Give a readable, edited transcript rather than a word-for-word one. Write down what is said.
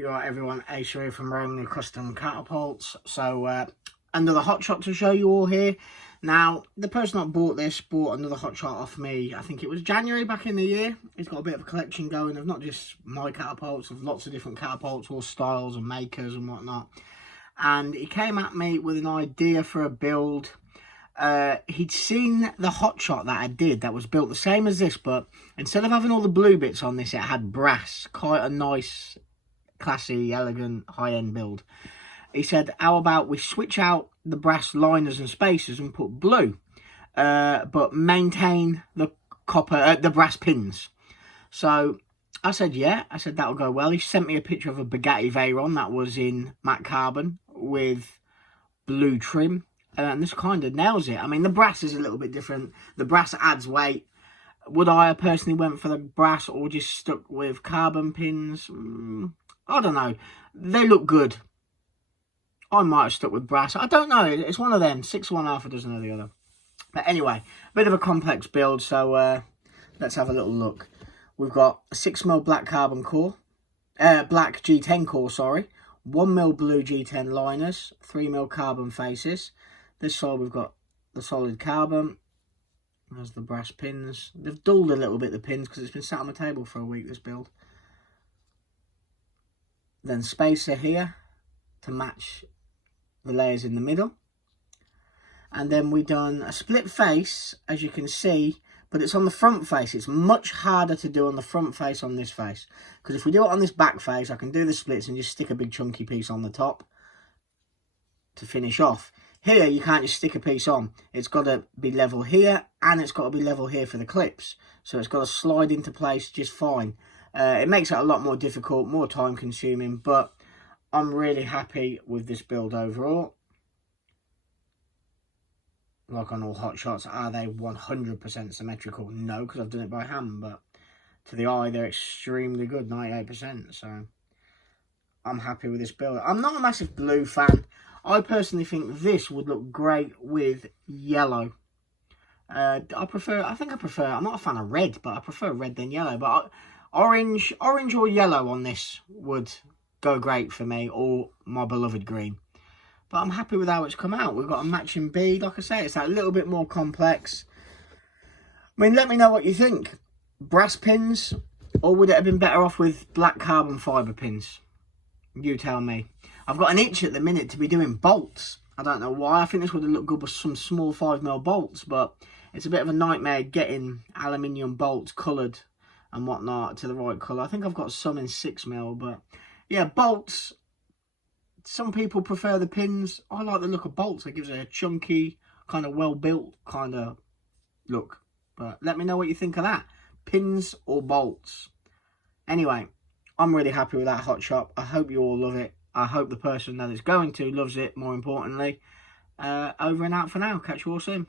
You are everyone, Ace here from Romney Custom Catapults. So another hot shot to show you all here. Now, the person that bought this bought another hot shot off me. I think it was January back in the year. He's got a bit of a collection going of not just my catapults, of lots of different catapults, all styles and makers and whatnot. And he came at me with an idea for a build. He'd seen the hot shot that I did that was built the same as this, but instead of having all the blue bits on this, it had brass. Quite a nice, classy, elegant, high-end build. He said, how about we switch out the brass liners and spacers and put blue, but maintain the copper, the brass pins. So I said, yeah. I said, that'll go well. He sent me a picture of a Bugatti Veyron that was in matte carbon with blue trim. And this kind of nails it. I mean, the brass is a little bit different. The brass adds weight. Would I have personally went for the brass or just stuck with carbon pins? I don't know. They look good. I might have stuck with brass. I don't know. It's one of them. 6 of one, half a dozen of the other. But anyway, a bit of a complex build. So let's have a little look. We've got a 6mm black carbon core. Black G10 core, sorry. 1mm blue G10 liners. 3mm carbon faces. This side we've got the solid carbon. There's the brass pins. They've dulled a little bit, the pins, because it's been sat on the table for a week, this build. Then spacer here to match the layers in the middle. And then we've done a split face, as you can see, but it's on the front face. It's much harder to do on the front face on this face. Because if we do it on this back face, I can do the splits and just stick a big chunky piece on the top to finish off. Here, you can't just stick a piece on. It's got to be level here, and it's got to be level here for the clips. So it's got to slide into place just fine. It makes it a lot more difficult, more time consuming, but I'm really happy with this build overall. Like on all hot shots, are they 100% symmetrical? No, because I've done it by hand, but to the eye, they're extremely good, 98%. So I'm happy with this build. I'm not a massive blue fan. I personally think this would look great with yellow. I'm not a fan of red, but I prefer red than yellow. But orange or yellow on this would go great for me, or my beloved green. But I'm happy with how it's come out. We've got a matching bead. Like I say, it's a little bit more complex. I mean, let me know what you think. Brass pins, or would it have been better off with black carbon fibre pins? You tell me. I've got an itch at the minute to be doing bolts. I don't know why. I think this would have looked good with some small 5mm bolts, but it's a bit of a nightmare getting aluminium bolts coloured and whatnot to the right colour. I think I've got some in 6mm, but yeah, bolts. Some people prefer the pins. I like the look of bolts. It gives it a chunky, kind of well-built kind of look. But let me know what you think of that. Pins or bolts. Anyway, I'm really happy with that hot shot. I hope you all love it. I hope the person that it's going to loves it, more importantly. Over and out for now. Catch you all soon.